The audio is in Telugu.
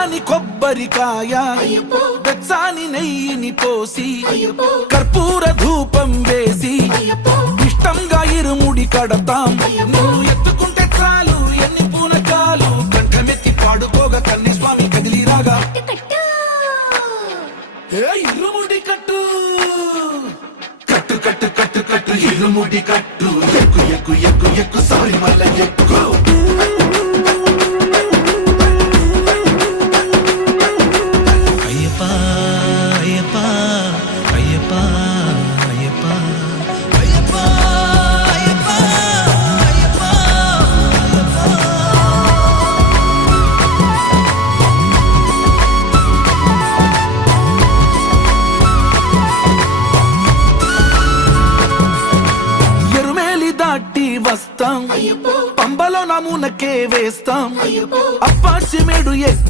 పచ్చాని కొబ్బరికాయ వెచ్చాని నెయ్యిని పోసి కర్పూర ధూపం వేసి ఇష్టంగా ఇరుముడి కడతాం. నువ్వు ఎత్తుకుంటే చాలు ఎన్ని పూనకాలు కంఠమెత్తి పాడుకోగా కన్యస్వామి కదిలిరాగా ఇరుముడి కట్టు కట్టు కట్టు కట్టు కట్టు ఇరుముడి కట్టు ఎక్కు ఎక్కు ఎక్కు ఎక్కు సారి మల్ల ఎక్కు. వస్తాం పంబలో నమూనకే వేస్తాం అప్పాచి మేడు